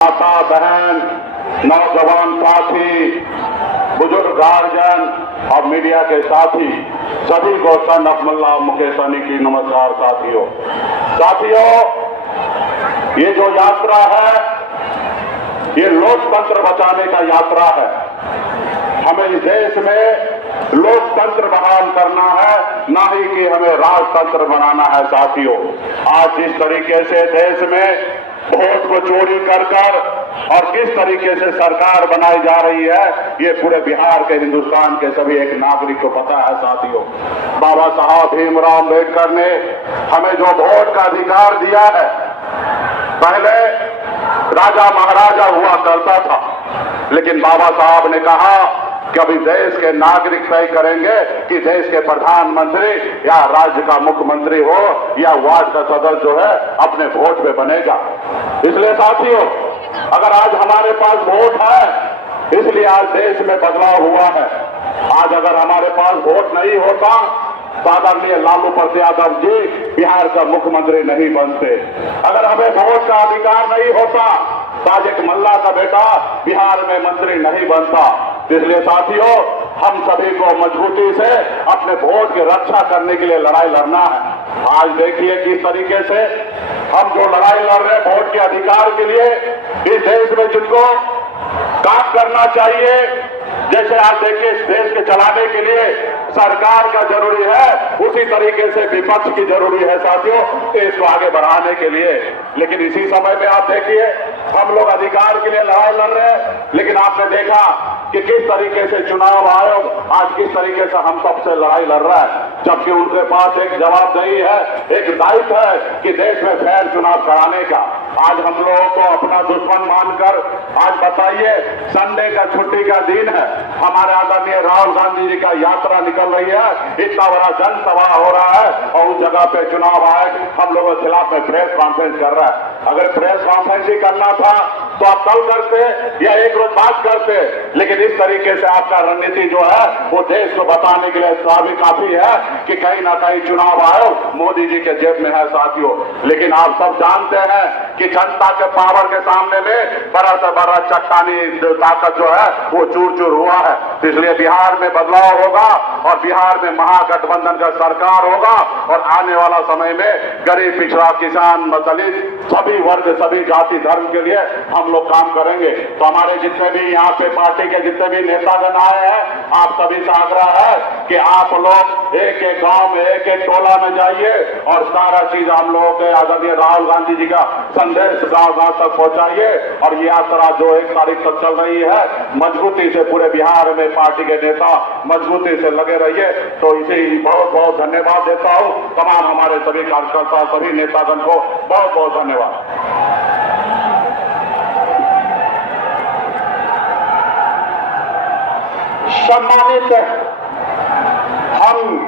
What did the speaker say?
माता बहन, नौजवान साथी, बुजुर्ग गार्जियन और मीडिया के साथी सभी को सन अफमल्ला मुकेश सहनी की नमस्कार। साथियों, ये जो यात्रा है ये लोकतंत्र बचाने का यात्रा है। हमें इस देश में लोकतंत्र बहाल करना है, ना ही कि हमें राजतंत्र बनाना है। साथियों, आज जिस तरीके से देश में वोट को चोरी कर और किस तरीके से सरकार बनाई जा रही है, ये पूरे बिहार के, हिंदुस्तान के सभी एक नागरिक को पता है। साथियों, बाबा साहब भीमराव अम्बेडकर ने हमें जो वोट का अधिकार दिया है, पहले राजा महाराजा हुआ करता था, लेकिन बाबा साहब ने कहा कि अभी देश के नागरिक तय करेंगे कि देश के प्रधानमंत्री या राज्य का मुख्यमंत्री हो या वार्ड का सदस्य जो है अपने वोट पे बनेगा। इसलिए साथियों, अगर आज हमारे पास वोट है, इसलिए आज देश में बदलाव हुआ है। आज अगर हमारे पास वोट नहीं होता तो आदरणीय लालू प्रसाद यादव जी बिहार का मुख्यमंत्री नहीं बनते। अगर हमें वोट का अधिकार नहीं होता तो आज एक मल्ला का बेटा बिहार में मंत्री नहीं बनता। इसलिए साथियों, हम सभी को मजबूती से अपने वोट की रक्षा करने के लिए लड़ाई लड़ना है। आज देखिए किस तरीके से हम जो लड़ाई लड़ रहे हैं वोट के अधिकार के लिए, इस देश में जिनको काम करना चाहिए, जैसे आज देखिए इस देश के चलाने के लिए सरकार का जरूरी है, उसी तरीके से विपक्ष की जरूरी है साथियों, देश को आगे बढ़ाने के लिए। लेकिन इसी समय में आप देखिए हम लोग अधिकार के लिए लड़ाई लड़ रहे हैं, लेकिन आपने देखा कि किस तरीके से चुनाव आयोग आज किस तरीके से हम सबसे लड़ाई लड़ रहा है, जबकि उनके पास एक जवाबदेही है, एक दायित्व है कि देश में फेयर चुनाव कराने का। आज हम लोगों को अपना दुश्मन मानकर, आज बताइए संडे का छुट्टी का दिन है, हमारे आदरणीय राहुल गांधी जी का यात्रा निकल रही है, इतना बड़ा जनसभा हो रहा है और उस जगह पे चुनाव आयोग हम लोगों के खिलाफ में प्रेस कॉन्फ्रेंस कर रहा है। अगर प्रेस कॉन्फ्रेंस ही करना था तो आप कल करते या एक रोज बाद करते, लेकिन इस तरीके से आपका रणनीति जो है वो देश को बताने के लिए काफी है कि कहीं ना कहीं चुनाव आयोग मोदी जी के जेब में है। साथियों, लेकिन आप सब जानते हैं कि जनता के पावर के सामने में बड़ा से बड़ा चट्टानी ताकत जो है वो चूर चूर हुआ है। इसलिए बिहार में बदलाव होगा और बिहार में महागठबंधन का सरकार होगा और आने वाला समय में गरीब, पिछड़ा, किसान, दलित सभी वर्ग, सभी जाति धर्म के लिए हम लोग काम करेंगे। तो हमारे जितने भी यहाँ पे पार्टी के जितने भी नेतागण आए हैं, आप सभी से आग्रह है कि आप लोग एक एक गांव में, एक एक टोला में जाइए और सारा चीज हम लोगों के आदरणीय राहुल गांधी जी का संदेश गांव गांव तक पहुंचाइए। और ये यात्रा जो 1 तारीख तक चल रही है, मजबूती से पूरे बिहार में पार्टी के नेता मजबूती से लगे रहिए। तो इसे बहुत बहुत धन्यवाद देता हूँ। तमाम हमारे सभी कार्यकर्ता, सभी नेतागण को बहुत बहुत धन्यवाद। सम्मानित, हम